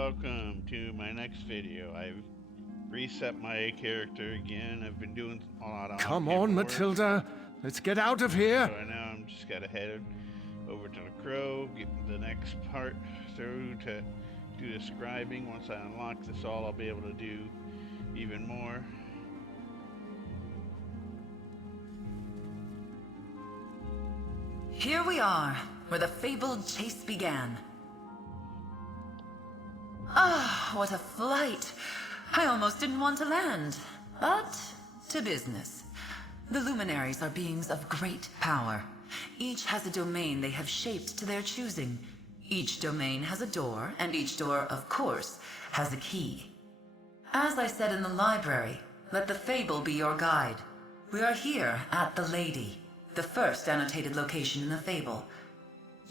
welcome to my next video. I've reset my character again. I've been doing a lot of Come on, work, Matilda. Let's get out of here. so now I'm just gotta head over to the crow, get the next part through to do the scribing. Once I unlock this all, I'll be able to do even more. Here we are, where the fabled chase began. Ah, what a flight! I almost didn't want to land. But, to business. The luminaries are beings of great power. Each has a domain they have shaped to their choosing. Each domain has a door, and each door, of course, has a key. As I said in the library, let the fable be your guide. We are here at the Lady, the first annotated location in the fable.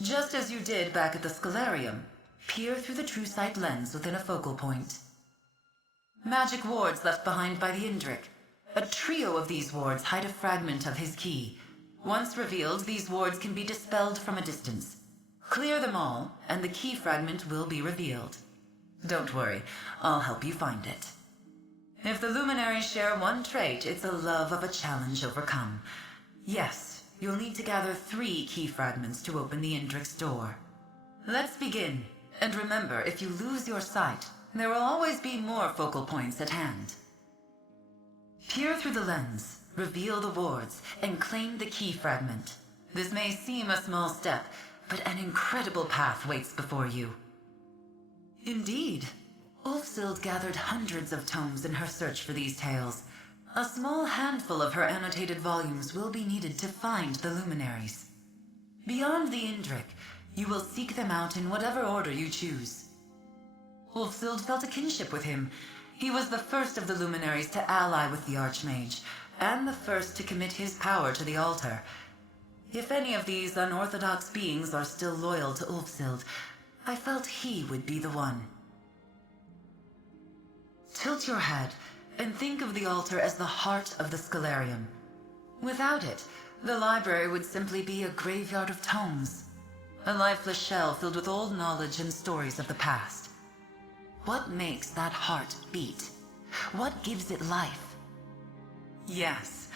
Just as you did back at the Scholarium, peer through the true sight lens within a focal point. Magic wards left behind by the Indrik. A trio of these wards hide a fragment of his key. Once revealed, these wards can be dispelled from a distance. Clear them all, and the key fragment will be revealed. Don't worry, I'll help you find it. If the luminaries share one trait, it's a love of a challenge overcome. Yes, you'll need to gather 3 key fragments to open the Indrik's door. Let's begin. And remember, if you lose your sight, there will always be more focal points at hand. Peer through the lens, reveal the wards, and claim the key fragment. This may seem a small step, but an incredible path waits before you. Indeed, Ulfsild gathered hundreds of tomes in her search for these tales. A small handful of her annotated volumes will be needed to find the luminaries. Beyond the Indrik, you will seek them out in whatever order you choose. Ulfsild felt a kinship with him. He was the first of the luminaries to ally with the Archmage, and the first to commit his power to the altar. If any of these unorthodox beings are still loyal to Ulfsild, I felt he would be the one. Tilt your head and think of the altar as the heart of the Scholarium. Without it, the library would simply be a graveyard of tomes. A lifeless shell filled with old knowledge and stories of the past. What makes that heart beat? What gives it life? Yes,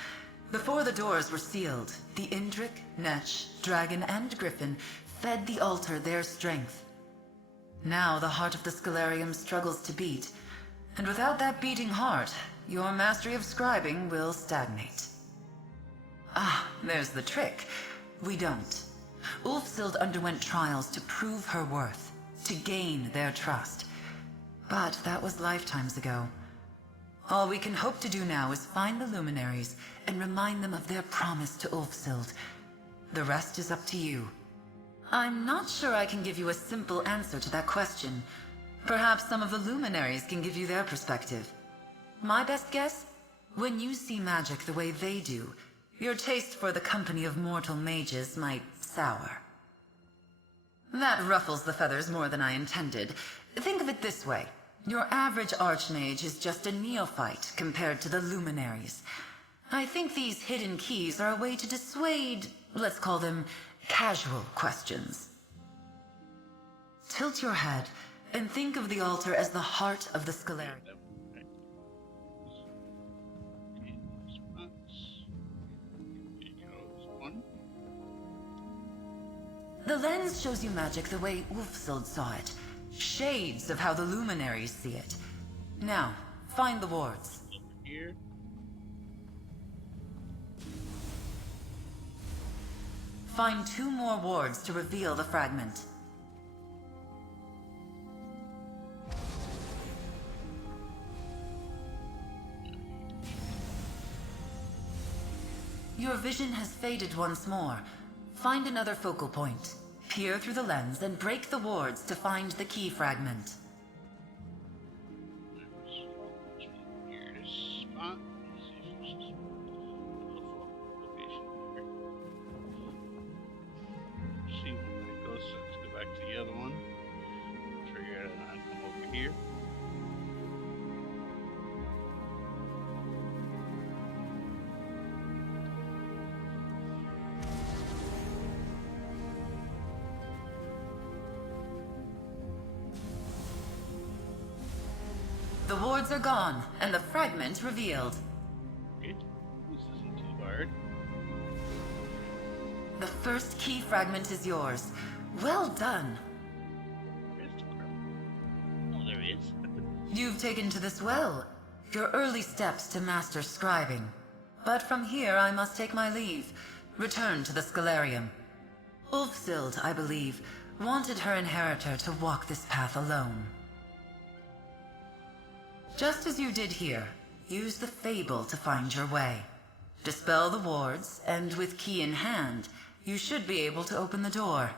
before the doors were sealed, the Indrik, Netch, Dragon, and Griffin fed the altar their strength. Now the heart of the Scholarium struggles to beat, and without that beating heart, your mastery of scribing will stagnate. Ah, there's the trick. We don't. Ulfsild underwent trials to prove her worth, to gain their trust. But that was lifetimes ago. All we can hope to do now is find the luminaries and remind them of their promise to Ulfsild. The rest is up to you. I'm not sure I can give you a simple answer to that question. Perhaps some of the luminaries can give you their perspective. My best guess? When you see magic the way they do, your taste for the company of mortal mages might sour. That ruffles the feathers more than I intended. Think of it this way. Your average archmage is just a neophyte compared to the luminaries. I think these hidden keys are a way to dissuade, let's call them, casual questions. Tilt your head and think of the altar as the heart of the Scholarium. The lens shows you magic the way Ulfsild saw it. Shades of how the luminaries see it. Now, find the wards. Here. Find 2 more wards to reveal the fragment. Your vision has faded once more. Find another focal point. Peer through the lens and break the wards to find the key fragment. Here it is. Spot. See when that goes. Let's go back to the other one. Trigger it and I come over here. The wards are gone, and the fragment revealed. Okay. This isn't too hard. The first key fragment is yours. Well done. Where's the crow? Oh, there he is. You've taken to this well. Your early steps to master scribing. But from here I must take my leave. Return to the Scalarium. Ulfsild, I believe, wanted her inheritor to walk this path alone. Just as you did here, use the fable to find your way. Dispel the wards, and with key in hand, you should be able to open the door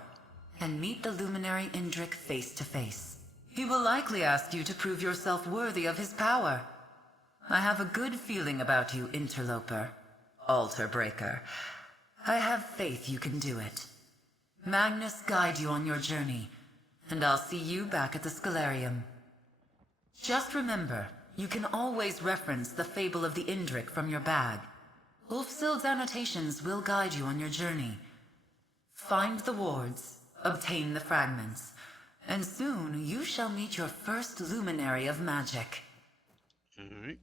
and meet the luminary Indrik face to face. He will likely ask you to prove yourself worthy of his power. I have a good feeling about you, interloper, altar breaker. I have faith you can do it. Magnus guide you on your journey, and I'll see you back at the Scalarium. Just remember, you can always reference the fable of the Indrik from your bag. Ulfsild's annotations will guide you on your journey. Find the wards, obtain the fragments, and soon you shall meet your first luminary of magic. Alright.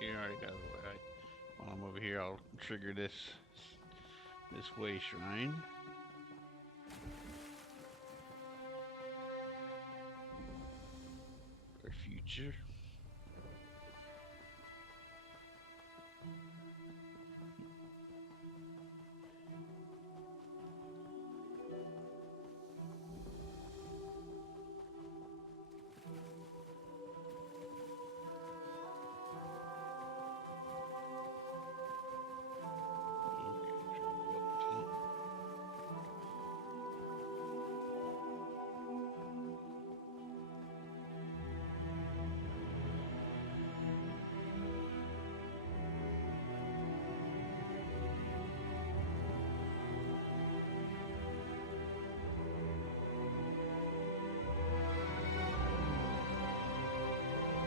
Here, I already got it. While I'm over here, I'll trigger this way shrine. For future.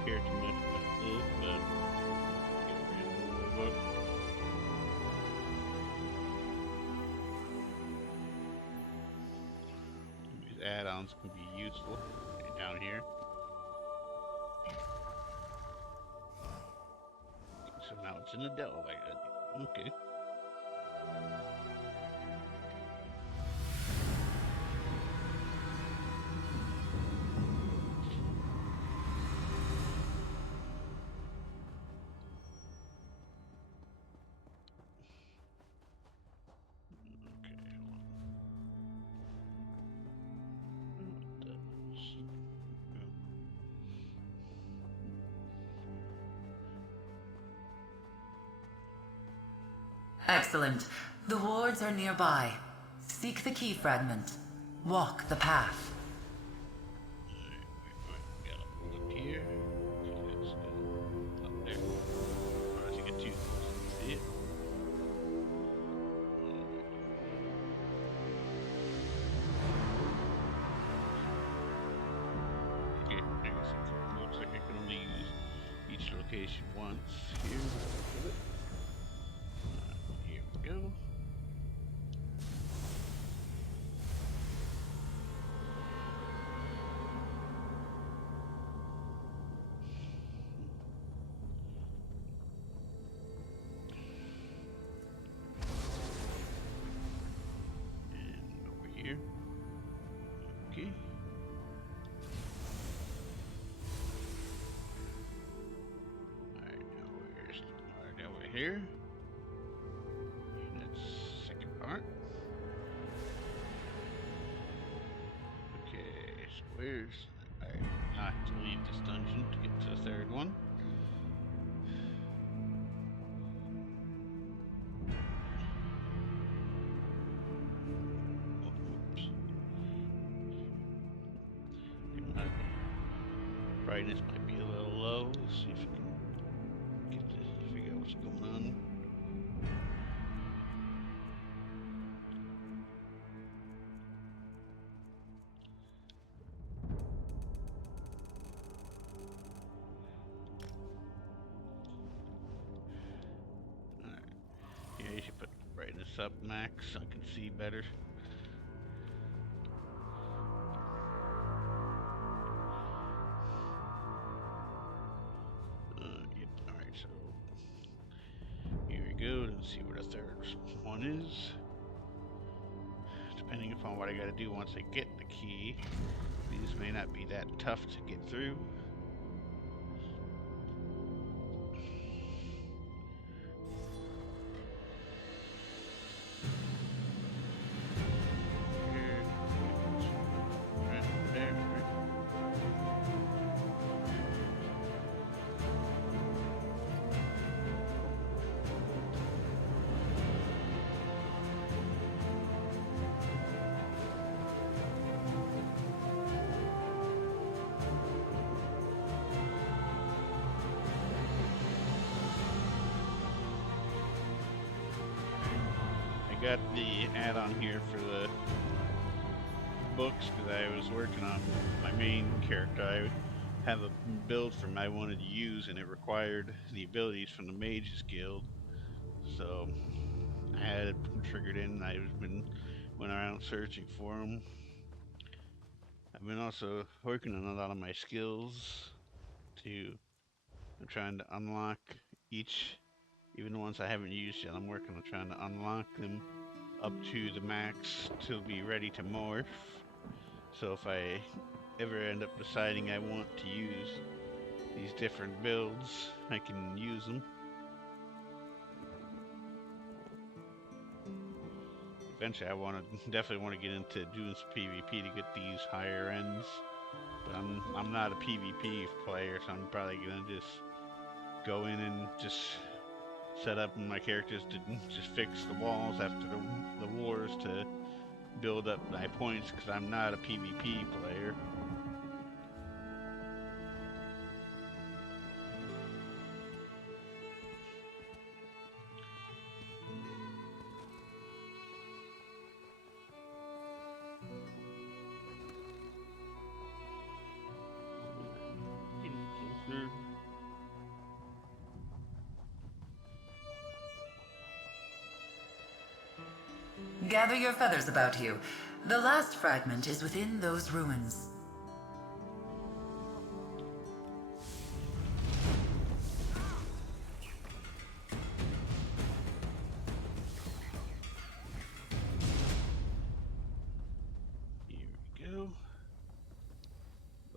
Here to much but get rid of the book. These add-ons can be useful right down here. So now it's in the delve. Okay. Excellent. The wards are nearby. Seek the key fragment. Walk the path. Got up here. It's up there. Or as you get too close, you can see it. Okay, there you see. Looks like I can only use each location once. Here, here we go. Here. Okay. Alright, now we're here. And that's second part. Okay, squares. Alright, I have to leave this dungeon to get to the third one. Brightness might be a little low. Let's see if we can get to figure out what's going on. Alright. Yeah, you should put brightness up max so I can see better. Yep, alright, so here we go. Let's see where the third one is. Depending upon what I gotta do once I get the key, these may not be that tough to get through. Got the add-on here for the books because I was working on my main character. I have a build from I wanted to use, and it required the abilities from the Mages Guild. So I had it triggered in. Went around searching for them. I've been also working on a lot of my skills I'm trying to unlock each, even the ones I haven't used yet. I'm working on trying to unlock them up to the max to be ready to morph. So if I ever end up deciding I want to use these different builds, I can use them. Eventually I definitely want to get into doing some PvP to get these higher ends. But I'm not a PvP player, so I'm probably gonna just go in and just set up my characters to just fix the walls after the wars to build up my points, because I'm not a PvP player. Gather your feathers about you. The last fragment is within those ruins. Here we go.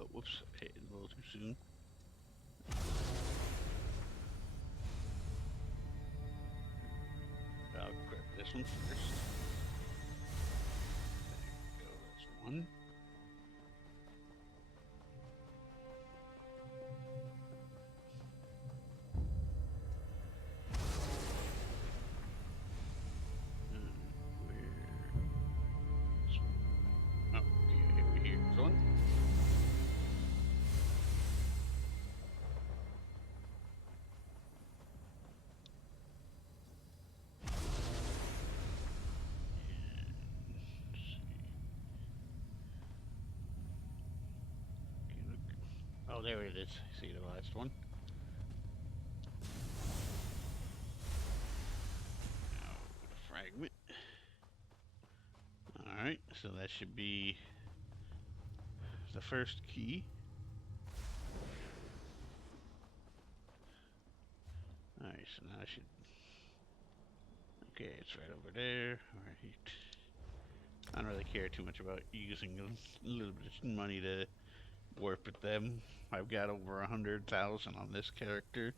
Oh, whoops, I hit it a little too soon. I'll grab this one first. There we go, that's one. Oh, there it is. I see the last one. Now, the fragment. Alright, so that should be the first key. Alright, so now I should... Okay, it's right over there. Alright. I don't really care too much about using a little bit of money to warp at them. I've got over 100,000 on this character,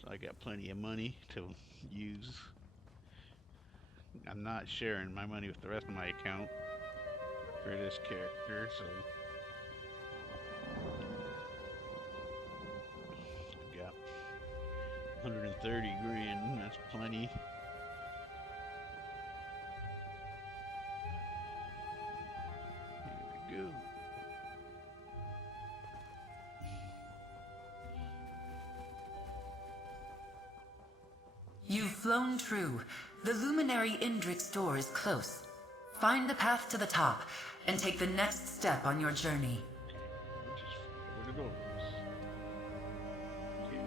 so I got plenty of money to use. I'm not sharing my money with the rest of my account for this character, so I've got 130 grand. That's plenty. Here we go. flown true. The luminary Indrik's door is close. Find the path to the top, and take the next step on your journey. Which is where to go with this. Okay.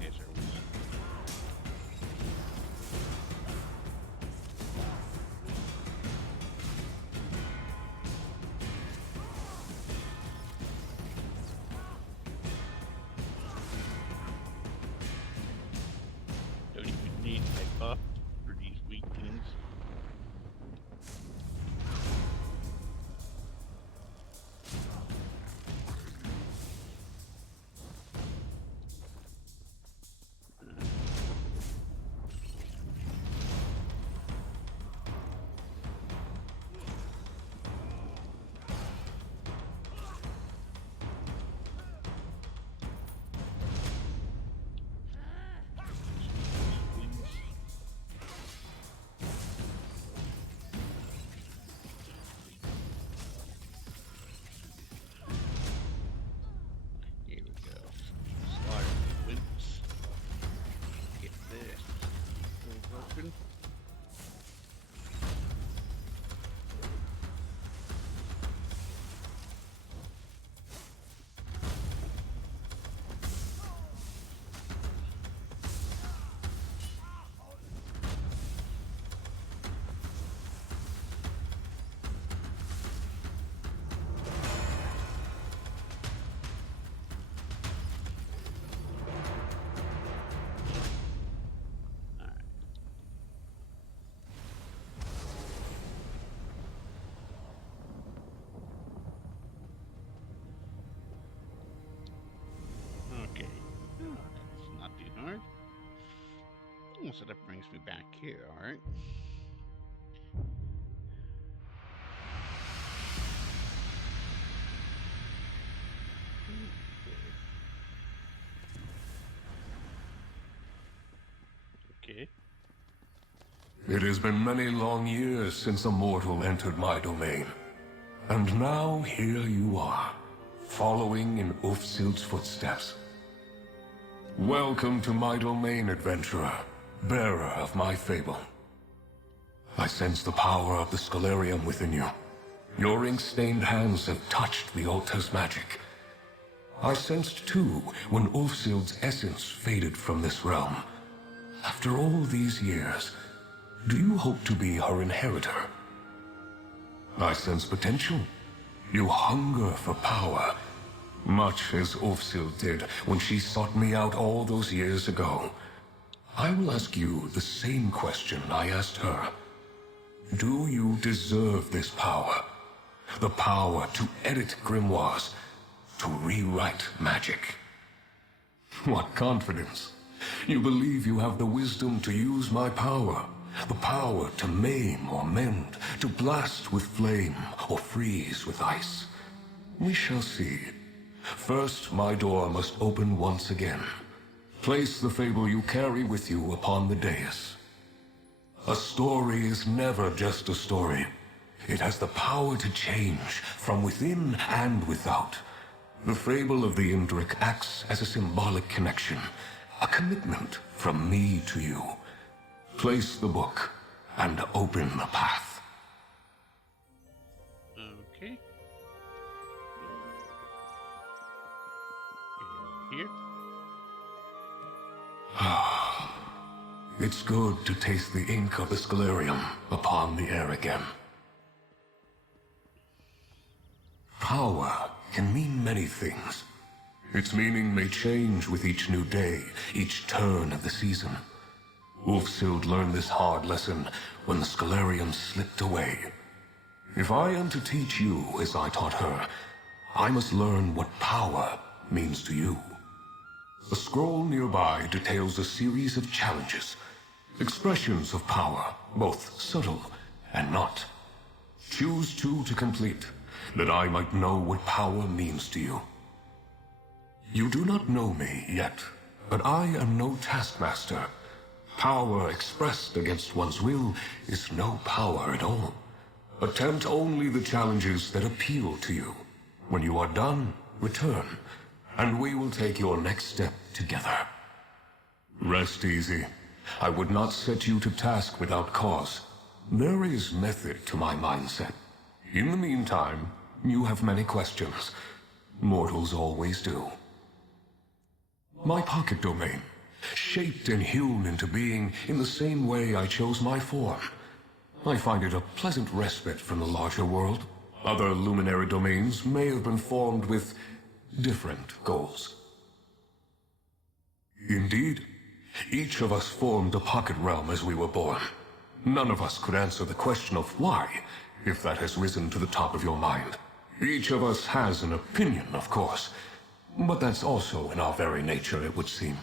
Yes, sir. Don't even need a buff for these weak things. Here we go. Slaughter the wimps. Get this. Doors open. Okay. Oh, that's not too hard. Oh, so that brings me back here, alright. Okay. It has been many long years since a mortal entered my domain. And now here you are, following in Ulfsild's footsteps. Welcome to my domain, adventurer, bearer of my fable. I sense the power of the Scholarium within you. Your ink-stained hands have touched the altar's magic. I sensed too when Ulfsild's essence faded from this realm. After all these years, do you hope to be her inheritor? I sense potential. You hunger for power, much as Ulfsild did when she sought me out all those years ago. I will ask you the same question I asked her. Do you deserve this power? The power to edit grimoires, to rewrite magic? What confidence! You believe you have the wisdom to use my power. The power to maim or mend, to blast with flame or freeze with ice. We shall see. First, my door must open once again. Place the fable you carry with you upon the dais. A story is never just a story. It has the power to change from within and without. The fable of the Indrik acts as a symbolic connection, a commitment from me to you. Place the book and open the path. Okay. Here. It's good to taste the ink of the Scholarium upon the air again. Power can mean many things. Its meaning may change with each new day, each turn of the season. Ulfsild learned this hard lesson when the Scholarium slipped away. If I am to teach you as I taught her, I must learn what power means to you. A scroll nearby details a series of challenges, expressions of power, both subtle and not. Choose two to complete, that I might know what power means to you. You do not know me yet, but I am no taskmaster. Power expressed against one's will is no power at all. Attempt only the challenges that appeal to you. When you are done, return, and we will take your next step together. Rest easy. I would not set you to task without cause. There is method to my mindset. In the meantime, you have many questions. Mortals always do. My pocket domain, shaped and hewn into being in the same way I chose my form. I find it a pleasant respite from the larger world. Other luminary domains may have been formed with different goals. Indeed, each of us formed a pocket realm as we were born. None of us could answer the question of why, if that has risen to the top of your mind. Each of us has an opinion, of course, but that's also in our very nature, it would seem.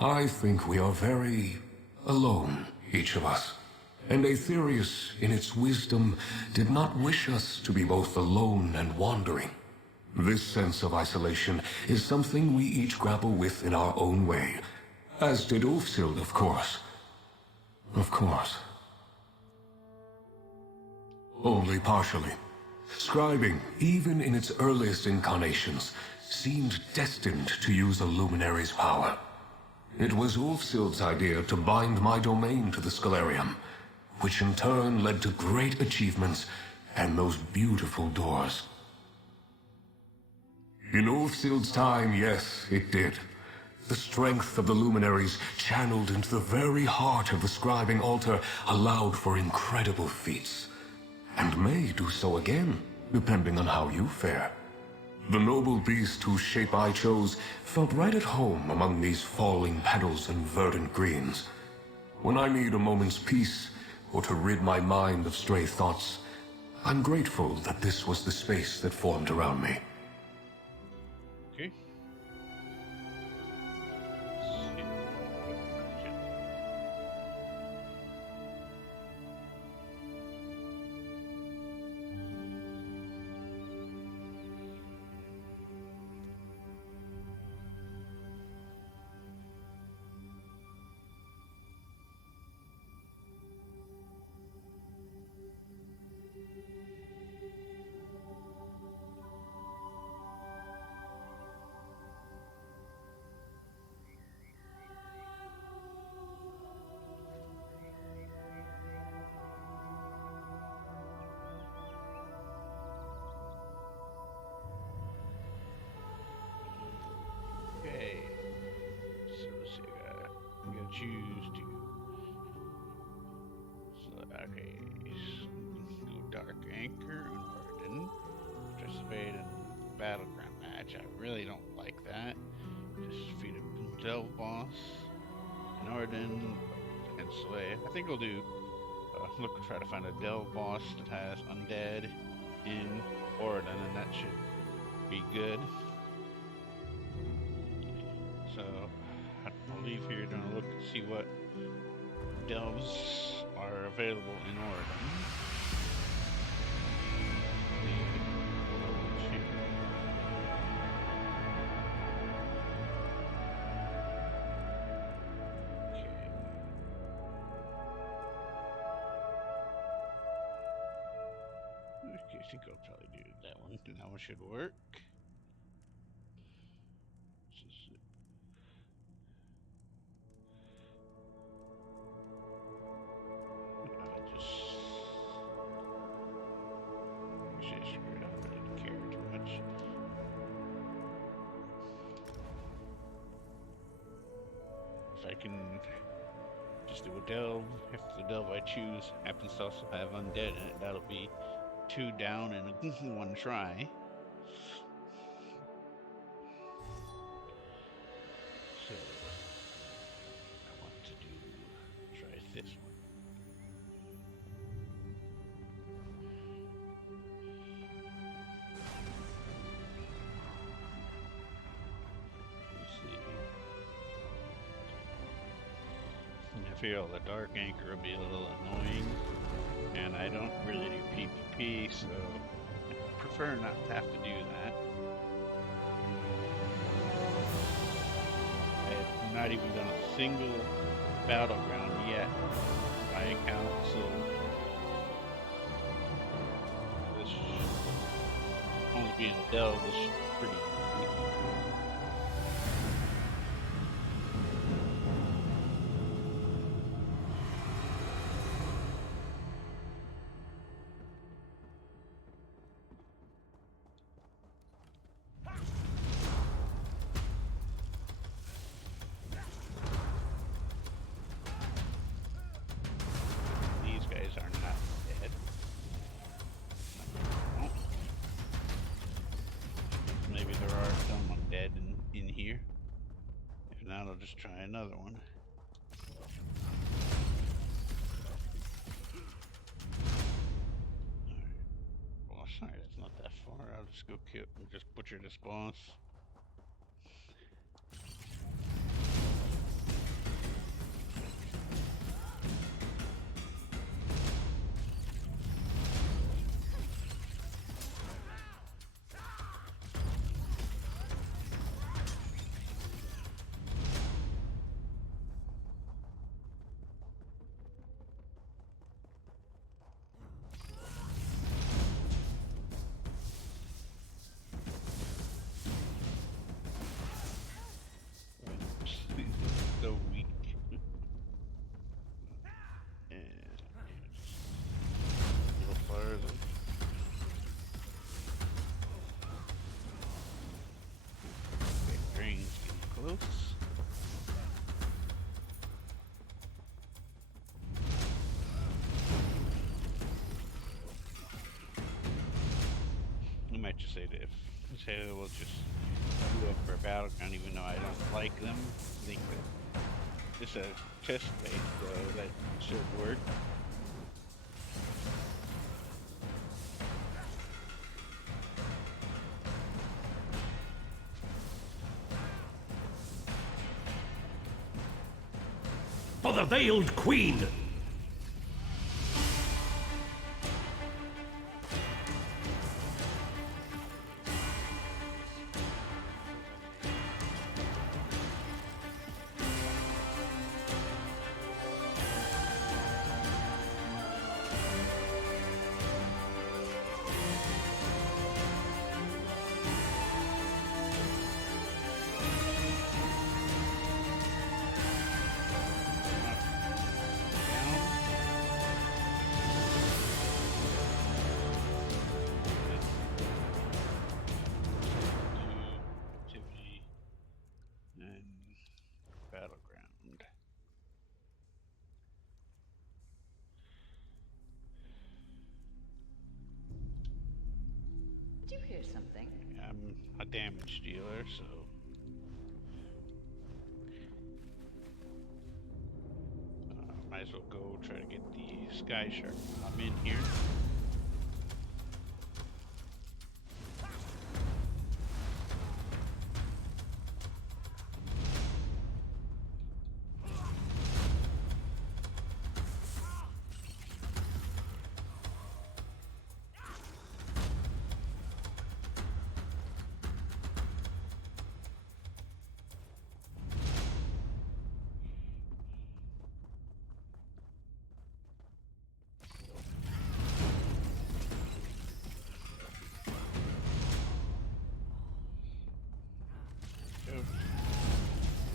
I think we are very alone, each of us. And Aetherius, in its wisdom, did not wish us to be both alone and wandering. This sense of isolation is something we each grapple with in our own way, as did Ulfsild, of course. Of course. Only partially. Scribing, even in its earliest incarnations, seemed destined to use a luminary's power. It was Ulfsild's idea to bind my domain to the Scalarium, which in turn led to great achievements and those beautiful doors. In Ulfsild's time, yes, it did. The strength of the luminaries channeled into the very heart of the scribing altar allowed for incredible feats, and may do so again, depending on how you fare. The noble beast whose shape I chose felt right at home among these falling petals and verdant greens. When I need a moment's peace, or to rid my mind of stray thoughts, I'm grateful that this was the space that formed around me. Okay. Okay, so let's see, we gotta choose to. So, okay, do Dark Anchor and Arden. Participate in Battleground match. I really don't like that. Just defeat a Delve boss in Arden and Slay. I think we'll do. Try to find a Delve boss that has undead in Arden, and that should be good. So I'll leave here to look and see what delves are available in Oregon. Okay, I think I'll probably do that one. That one should work. I can just do a delve. If the delve I choose happens to also have undead in it, that'll be 2 down in 1 try. So I want to try this one. Let's see. I feel the Dark Anchor will be a little annoying, and I don't really do PvP, so I prefer not to have to do that. I've not even done a single battleground yet by account, so this only being a delve is pretty easy. These guys are not dead. Oh. Maybe there are some undead in here. If not, I'll just try another one. Alright. Well, sorry, that's not that far. I'll just go kill, just butcher this boss. So weak. And a little farther. Okay, drain's getting close. We might just say that we'll just do up for a battleground, even though I don't like them. I think that it's a chest base, so that should work. For the Veiled Queen! Activity and battleground. Did you hear something? I'm a damage dealer, so might as well go try to get the sky shark. I'm in here.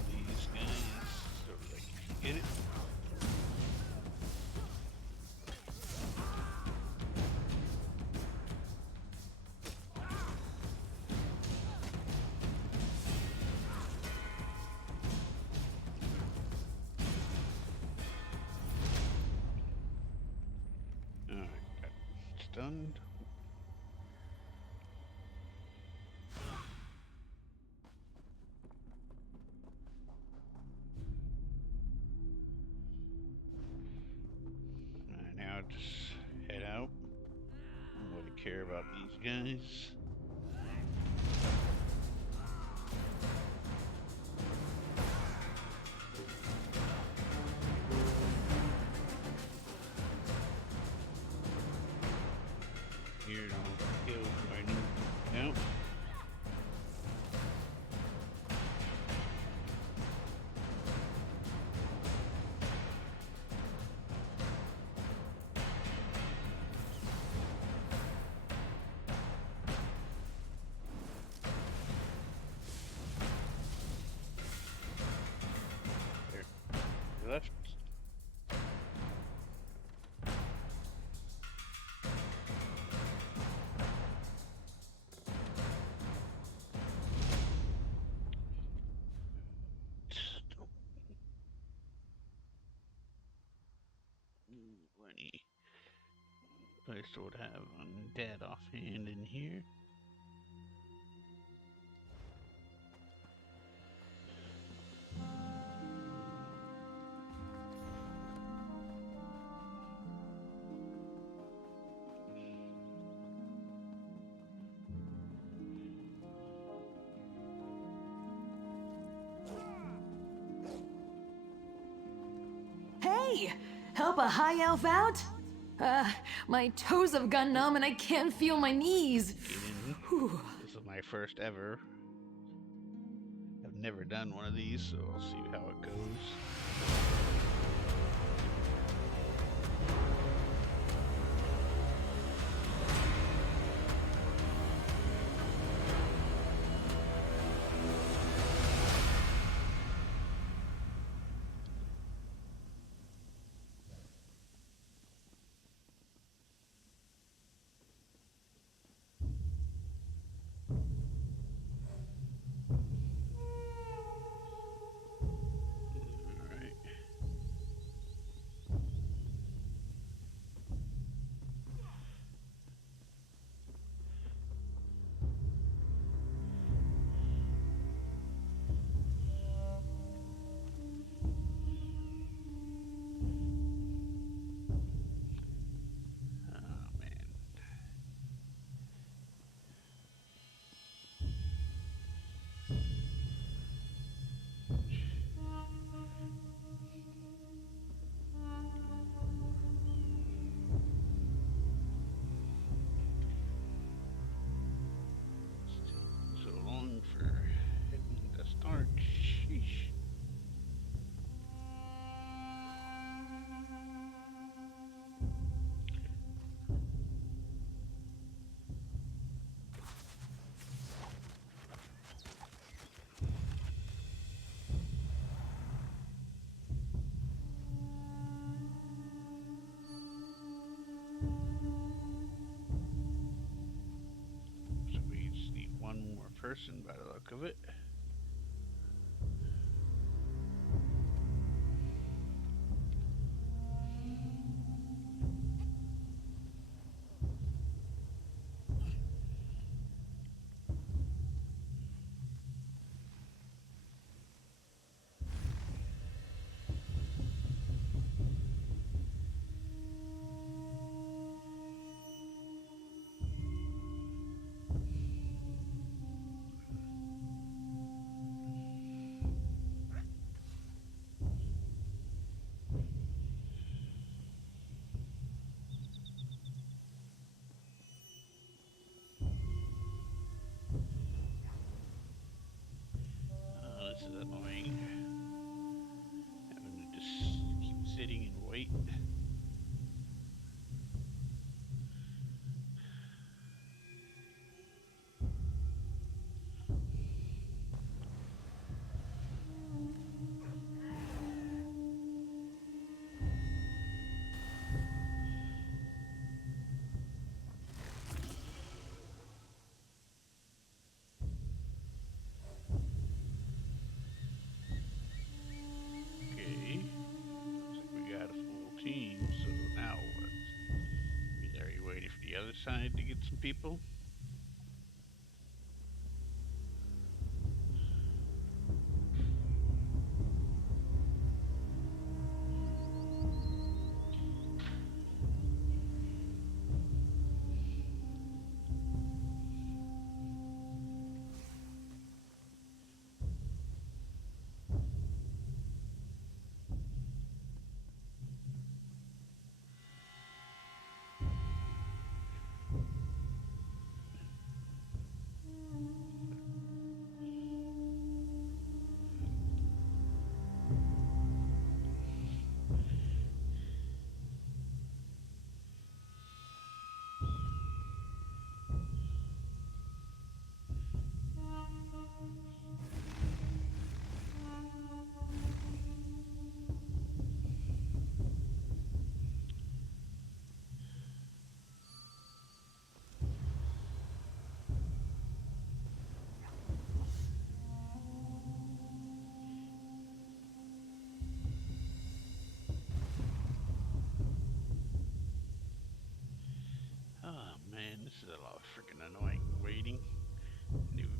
These guys, so I can get it. Alright, got stunned. Now just head out. I don't really care about these guys. Here, don't kill my new. Nope. any place would have undead offhand in here. Hey! Help a high elf out? My toes have gone numb and I can't feel my knees. Whew. This is my first ever. I've never done one of these, so I'll see how it goes. Alright. Oh man. It's taking so long for heading to start. Sheesh. So we just need one more person by the look of it. Oh, this is annoying. Having to just keep sitting and wait. Okay. Looks like we got a full team, so now what? Are you waiting for the other side to get some people?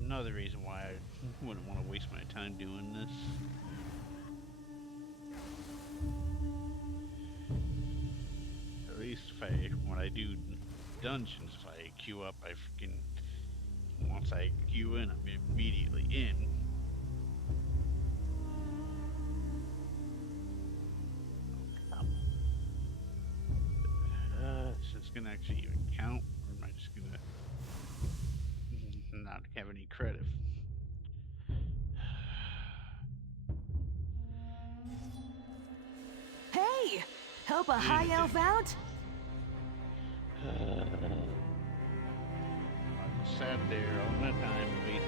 another reason why I wouldn't want to waste my time doing this. At least when I do dungeons, if I queue up, once I queue in, I'm immediately in. So it's gonna actually even count, or am I just gonna not have any credit? Hey! Help a high elf out? I just sat there all that time waiting.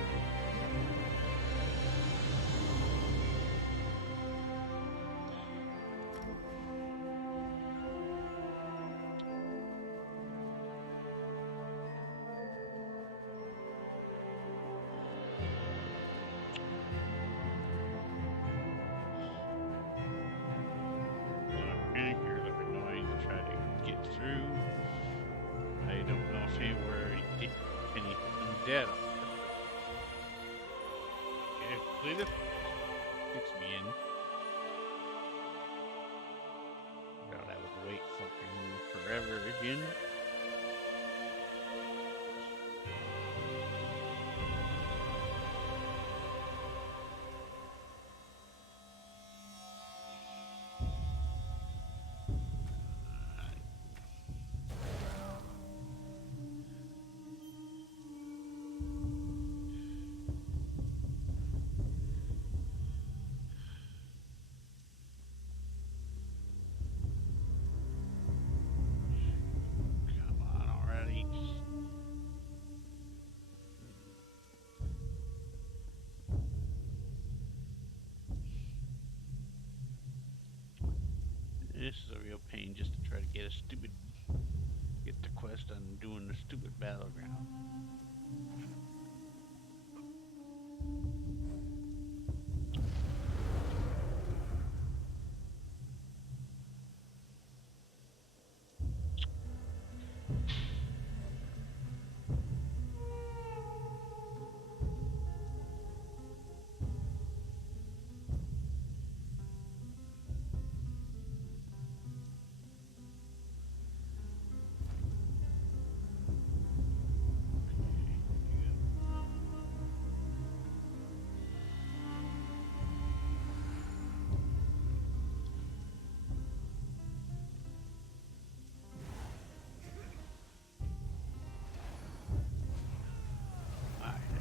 Anchors are annoying to try to get through. I don't know if anywhere did any undead on it. Okay, complete it. Gets me in. Thought I would wait fucking forever again. Come on already. This is a real pain just to try to get the quest on doing the stupid battleground.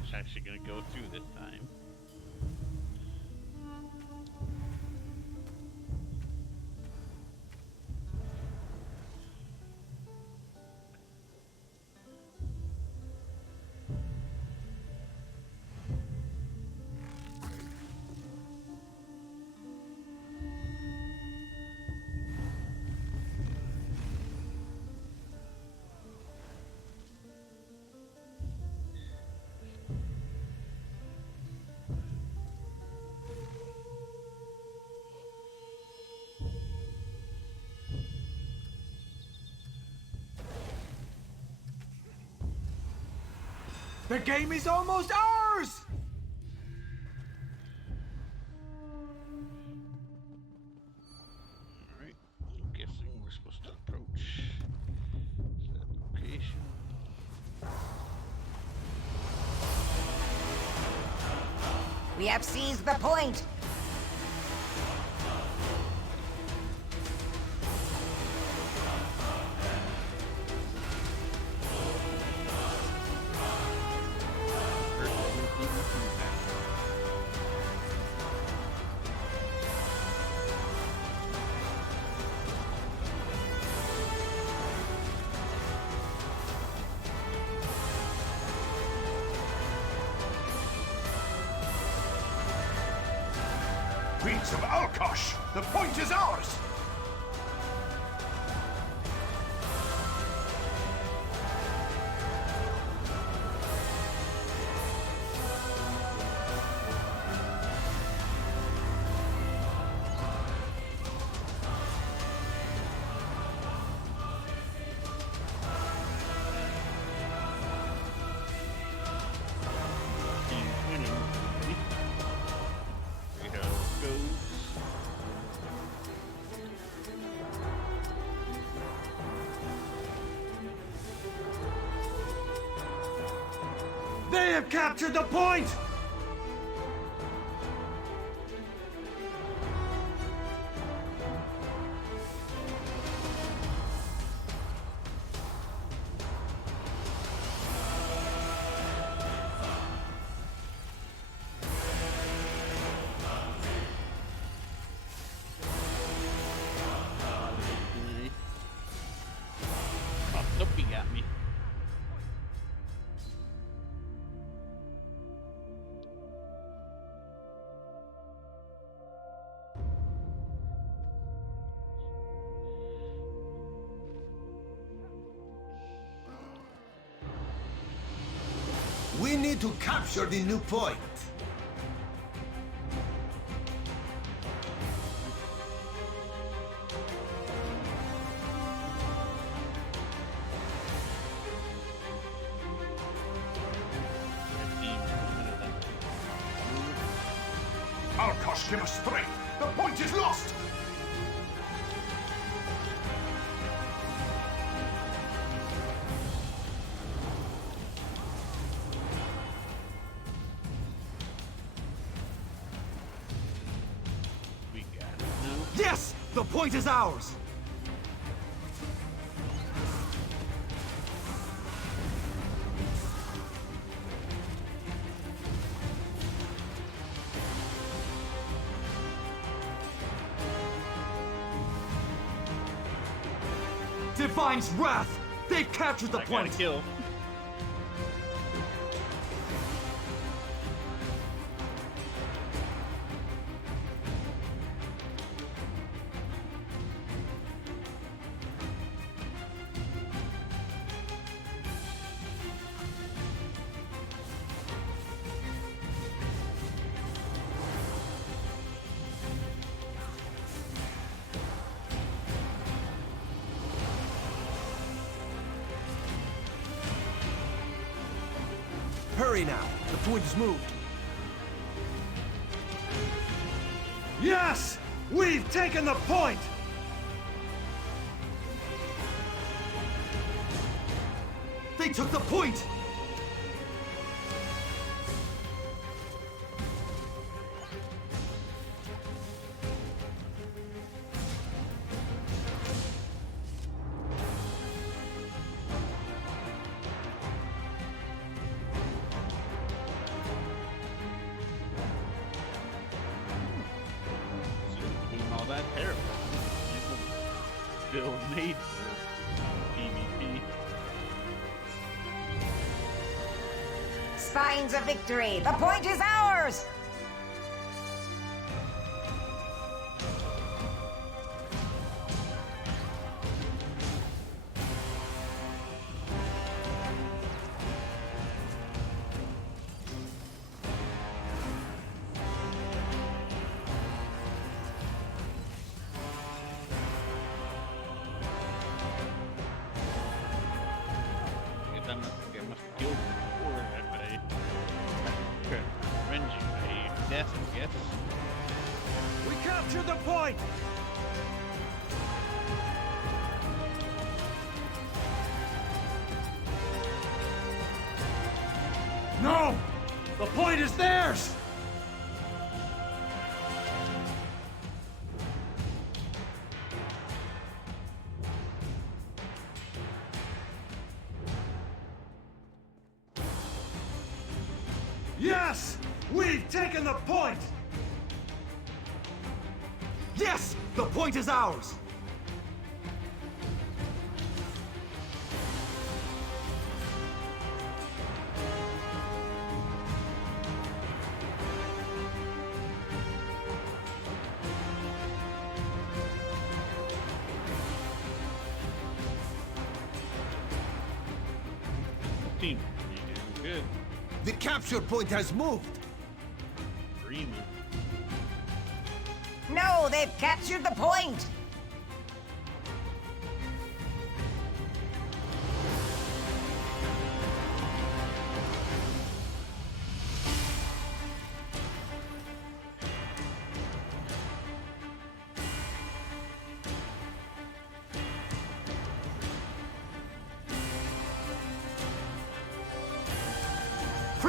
It's actually going to go through this time. The game is almost ours! Alright, I'm guessing we're supposed to approach that location. We have seized the point! Prince of Alkosh! The point is ours! They have captured the point! Oh, nope, he got me. We need to capture the new point. Alkosh, give us strength. The point is lost. We got it now. Yes, the point is ours. Divine's Wrath! They've captured the I got a point! kill. Hurry now, the point is moved. Yes! We've taken the point! They took the point! Doing all that terrible. Build made for PvP. Spines of victory! The point is ours! I must have killed him before that, but I tried to revenge my death, I guess. We captured the point! No! The point is theirs! Yes! We've taken the point! Yes! The point is ours! Team, you're doing good. The capture point has moved! Dreaming. No, they've captured the point!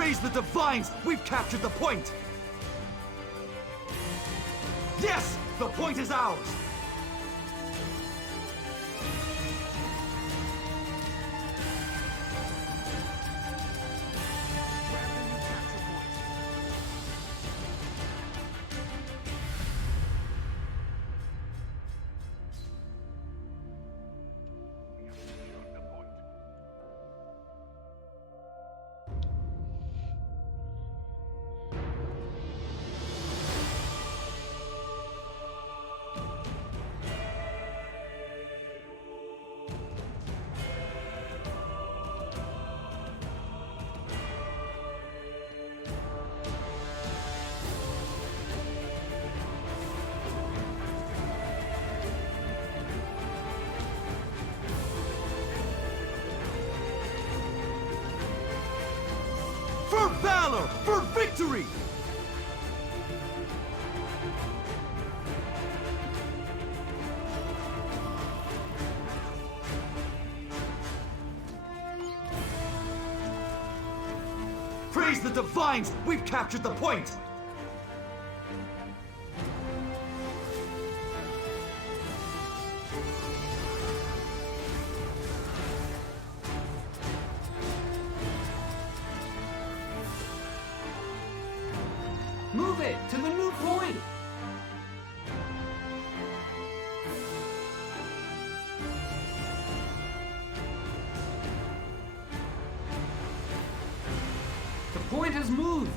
Praise the divines! We've captured the point! Yes! The point is ours! For valor! For victory! Praise the divines! We've captured the point! Move it to the new point! The point has moved!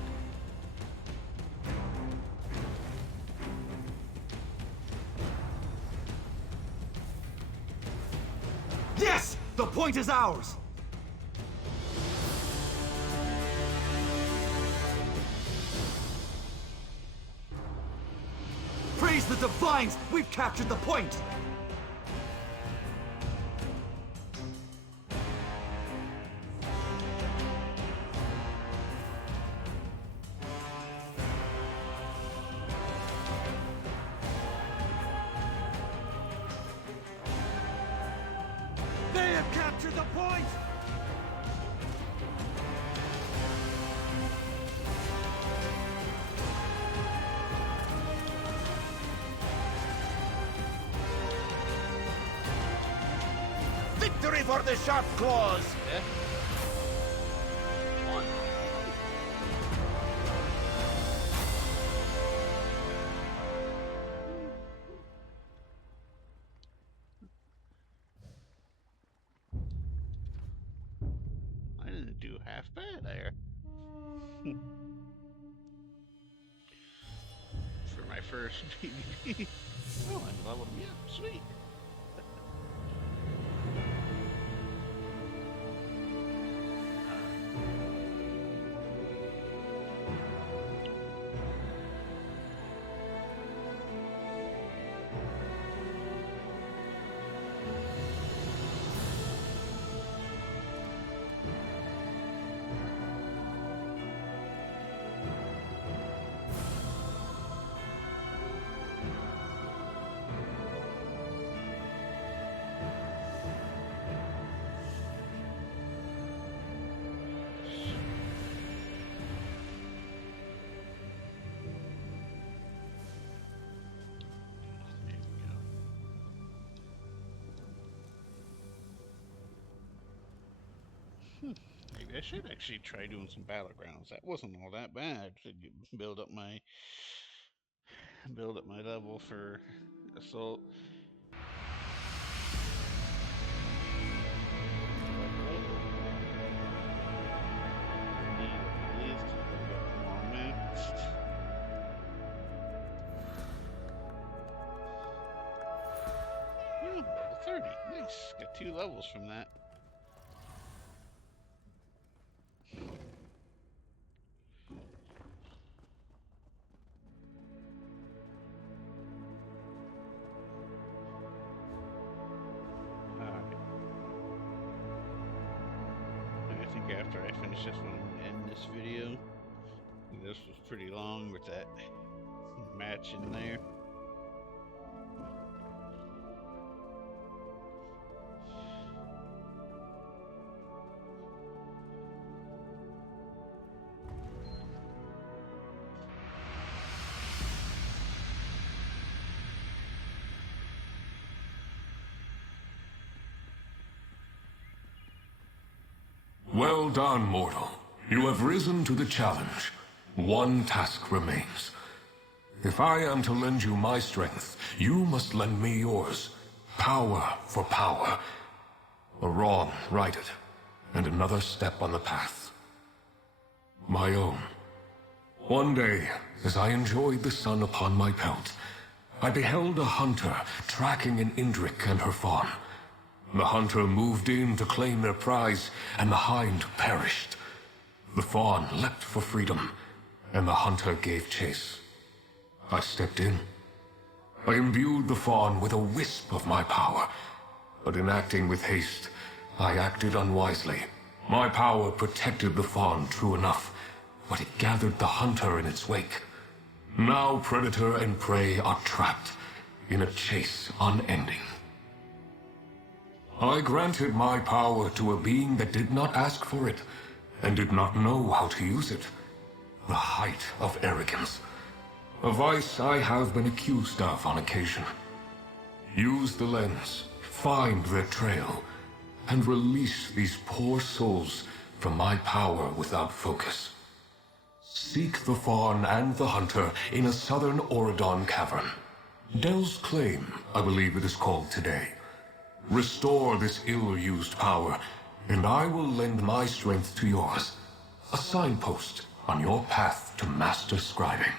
Yes! The point is ours! Praise the divines! We've captured the point! They have captured the point! Victory for the sharp claws! I didn't do half bad there. For my first PvP. Oh, I leveled me up. Sweet. Maybe I should actually try doing some battlegrounds. That wasn't all that bad to build up my level for assault. Oh, level 30. Nice. Got 2 levels from that. After I finish this one and end this video. This was pretty long with that match in there. Well done, mortal. You have risen to the challenge. One task remains. If I am to lend you my strength, you must lend me yours. Power for power. A wrong righted, and another step on the path. My own. One day, as I enjoyed the sun upon my pelt, I beheld a hunter tracking an Indrik and her fawn. The hunter moved in to claim their prize, and the hind perished. The fawn leapt for freedom, and the hunter gave chase. I stepped in. I imbued the fawn with a wisp of my power, but in acting with haste, I acted unwisely. My power protected the fawn, true enough, but it gathered the hunter in its wake. Now predator and prey are trapped in a chase unending. I granted my power to a being that did not ask for it, and did not know how to use it. The height of arrogance. A vice I have been accused of on occasion. Use the lens, find their trail, and release these poor souls from my power without focus. Seek the fawn and the hunter in a southern Auridon cavern. Del's Claim, I believe it is called today. Restore this ill-used power, and I will lend my strength to yours. A signpost on your path to master scribing.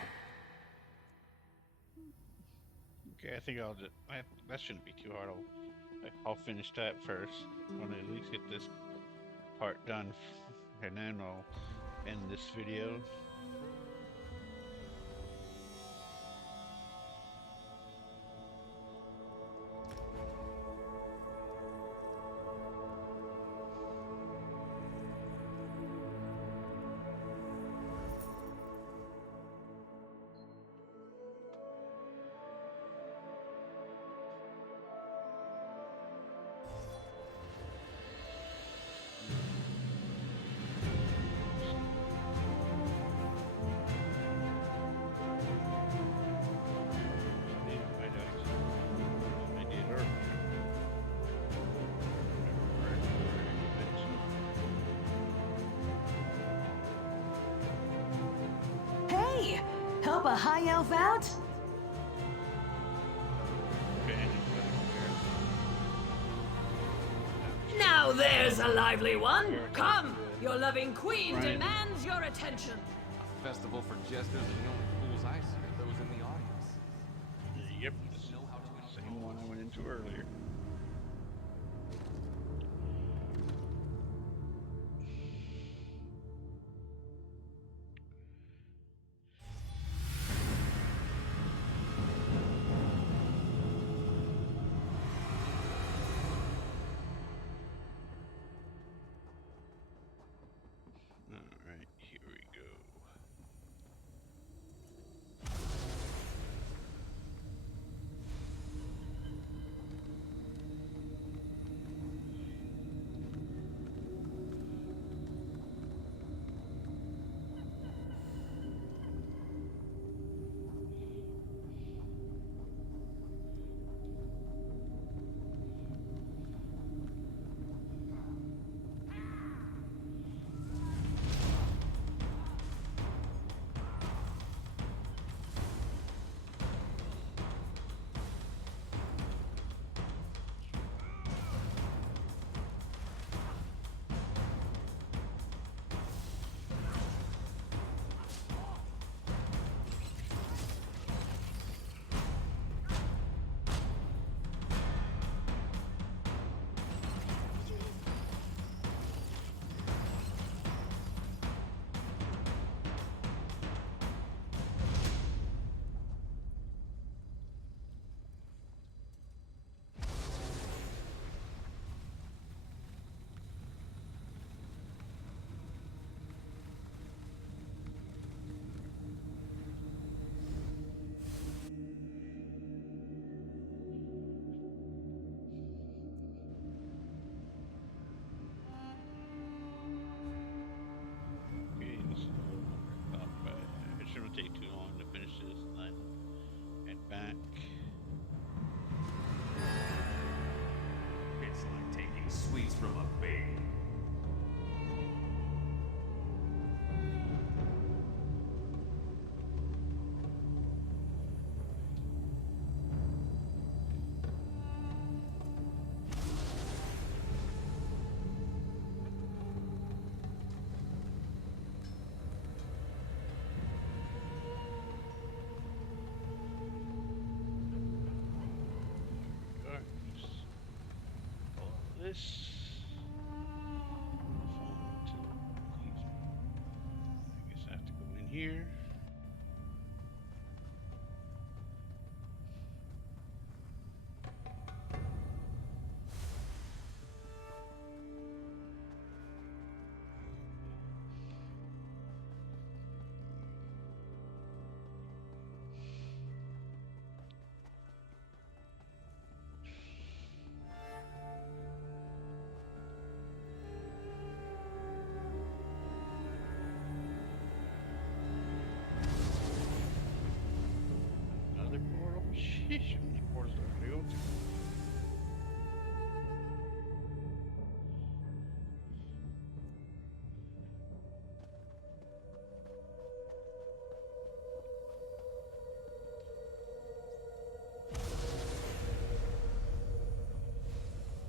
Okay, I think that shouldn't be too hard. I'll finish that first. I want to at least get this part done, and then I'll end this video. Hey! Help a high elf out? Now there's a lively one! Come! Your loving queen demands your attention! A festival for jesters, and the only fools I see are those in the audience. Yep, this is the same one I went into earlier. Alright, here we go. Take too long to finish this, and then head back. It's like taking sweets from a baby. this. I guess I have to go in here. Another portal. Sheesh, how many portals do I have to go to?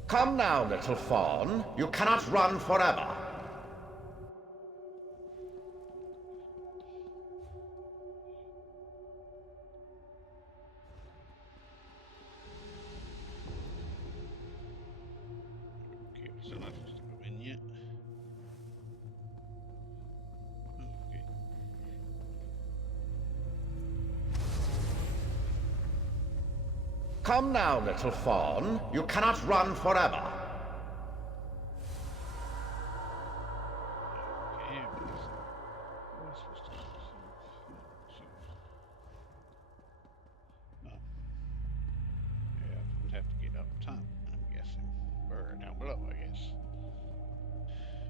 Come now, little fawn. You cannot run forever. Okay, so not supposed to go in yet. Okay. Come now, little fawn. You cannot run forever. Okay, what am I supposed to do? Oh. Yeah, I would have to get up top, I'm guessing. Or down below, I guess.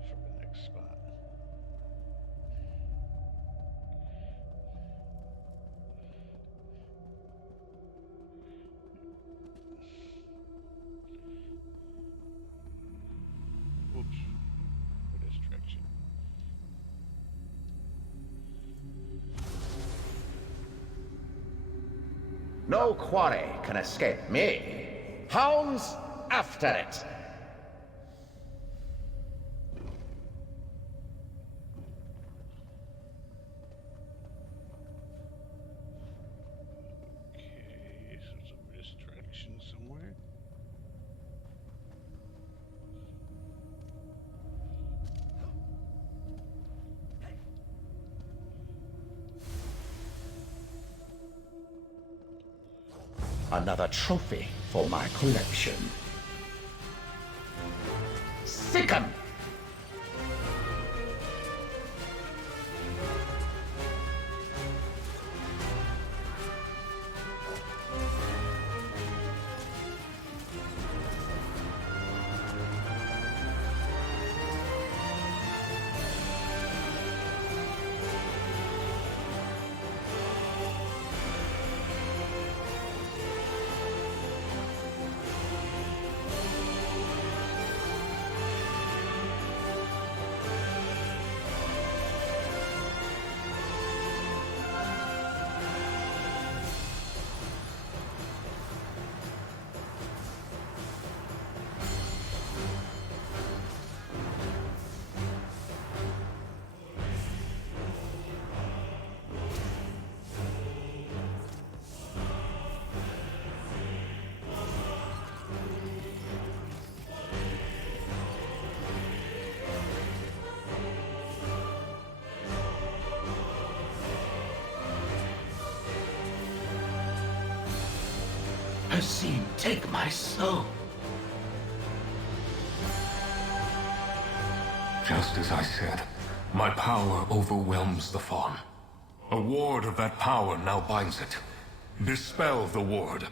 For the next spot. Oops. For this direction. No quarry can escape me. Hounds, after it. Okay, so it's over this direction somewhere. Another trophy for my collection. Sick 'em! Hassim, take my soul. Just as I said, my power overwhelms the fawn. A ward of that power now binds it. Dispel the ward.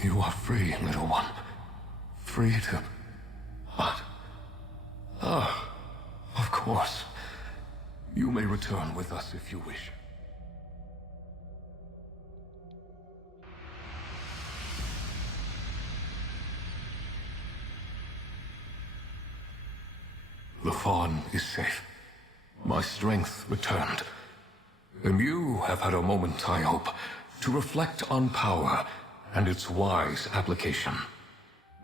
You are free, little one. Free to... What? Ah, of course. You may return with us if you wish. The fawn is safe. My strength returned. And you have had a moment, I hope, to reflect on power and its wise application.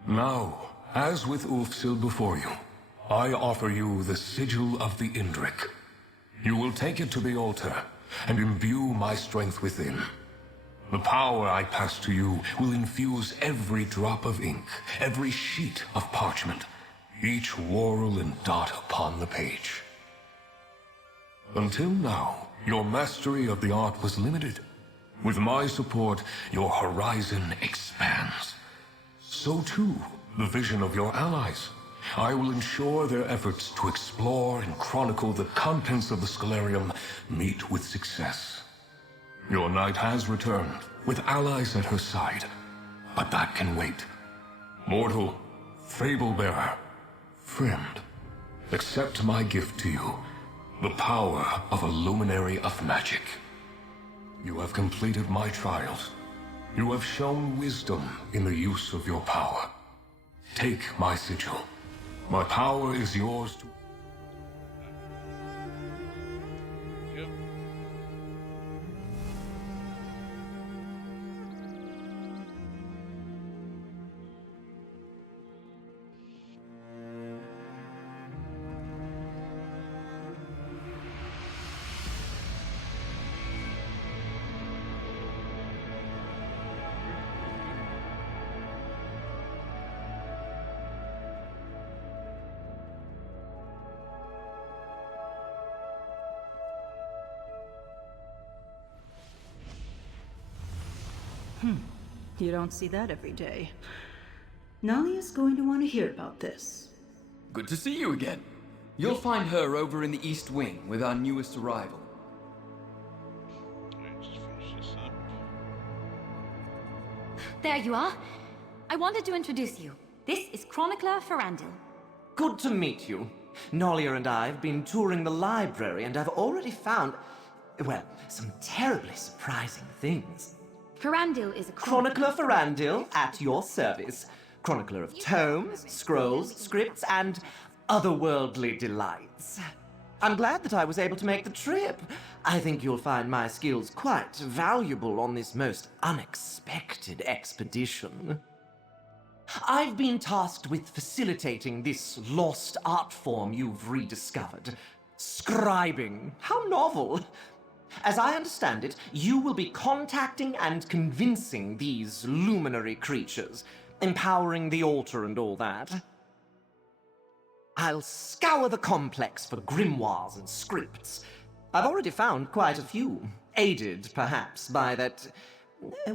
Now, as with Ulfsil before you, I offer you the Sigil of the Indrik. You will take it to the altar and imbue my strength within. The power I pass to you will infuse every drop of ink, every sheet of parchment, each whorl and dot upon the page. Until now, your mastery of the art was limited. With my support, your horizon expands. So too, the vision of your allies. I will ensure their efforts to explore and chronicle the contents of the Scholarium meet with success. Your knight has returned, with allies at her side. But that can wait. Mortal, fable-bearer, friend, accept my gift to you, the power of a luminary of magic. You have completed my trials. You have shown wisdom in the use of your power. Take my sigil. My power is yours to... Yep. You don't see that every day. Nalia's going to want to hear about this. Good to see you again. You'll find her over in the East Wing with our newest arrival. Alright, just finish this up. There you are. I wanted to introduce you. This is Chronicler Ferandil. Good to meet you. Nolia and I have been touring the library and I've already found, well, some terribly surprising things. Ferandil is a Chronicler Ferandil, at your service. Chronicler of tomes, scrolls, scripts, and otherworldly delights. I'm glad that I was able to make the trip. I think you'll find my skills quite valuable on this most unexpected expedition. I've been tasked with facilitating this lost art form you've rediscovered. Scribing. How novel! As I understand it, you will be contacting and convincing these luminary creatures, empowering the altar and all that. I'll scour the complex for grimoires and scripts. I've already found quite a few, aided, perhaps, by that...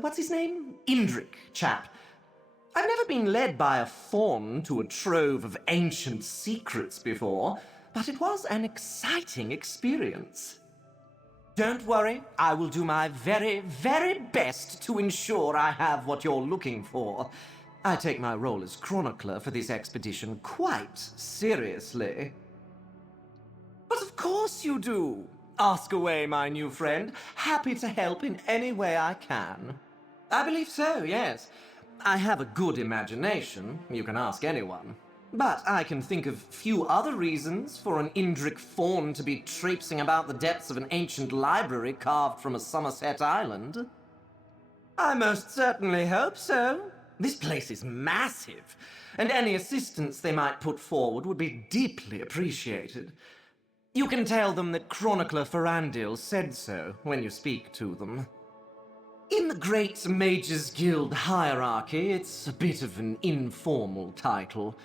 what's his name? Indrik chap. I've never been led by a faun to a trove of ancient secrets before, but it was an exciting experience. Don't worry, I will do my very, very best to ensure I have what you're looking for. I take my role as chronicler for this expedition quite seriously. But of course you do. Ask away, my new friend. Happy to help in any way I can. I believe so, yes. I have a good imagination. You can ask anyone. But I can think of few other reasons for an Indrik faun to be traipsing about the depths of an ancient library carved from a Somerset island. I most certainly hope so. This place is massive, and any assistance they might put forward would be deeply appreciated. You can tell them that Chronicler Ferandil said so when you speak to them. In the Great Mages Guild hierarchy, it's a bit of an informal title.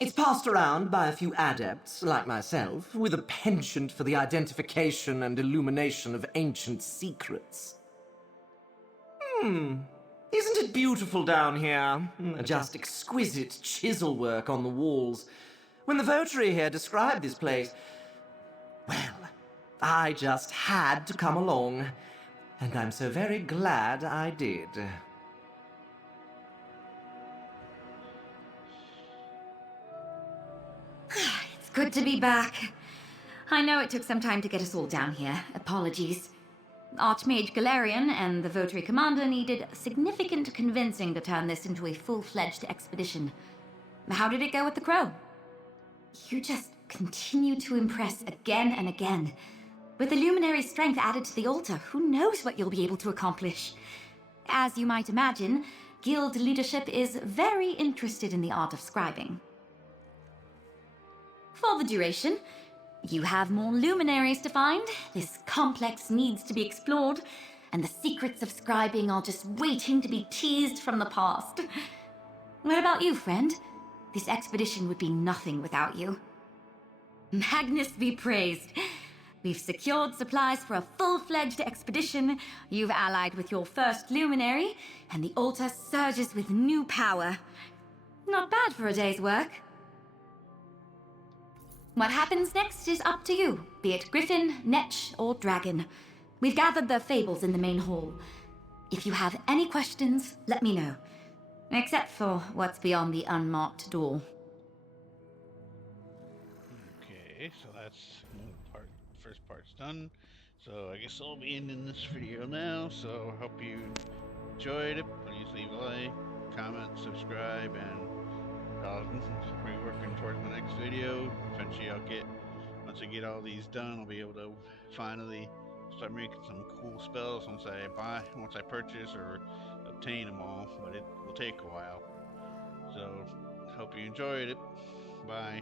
It's passed around by a few adepts, like myself, with a penchant for the identification and illumination of ancient secrets. Isn't it beautiful down here? Just exquisite chisel work on the walls. When the votary here described this place, well, I just had to come along, and I'm so very glad I did. It's good to be back. I know it took some time to get us all down here. Apologies. Archmage Galarian and the Votary Commander needed significant convincing to turn this into a full-fledged expedition. How did it go with the Crow? You just continue to impress again and again. With the Luminary strength added to the altar, who knows what you'll be able to accomplish? As you might imagine, Guild leadership is very interested in the art of scribing. For the duration, you have more luminaries to find. This complex needs to be explored, and the secrets of scribing are just waiting to be teased from the past. What about you, friend? This expedition would be nothing without you. Magnus be praised. We've secured supplies for a full-fledged expedition, you've allied with your first luminary, and the altar surges with new power. Not bad for a day's work. What happens next is up to you, be it griffin, netch, or dragon. We've gathered their fables in the main hall. If you have any questions, let me know. Except for what's beyond the unmarked door. Okay, so that's first part's done. So I guess I'll be ending this video now. So I hope you enjoyed it. Please leave a like, comment, subscribe, and I'll be working towards the next video. Eventually once I get all these done, I'll be able to finally start making some cool spells once I purchase or obtain them all, but it will take a while. So hope you enjoyed it. Bye.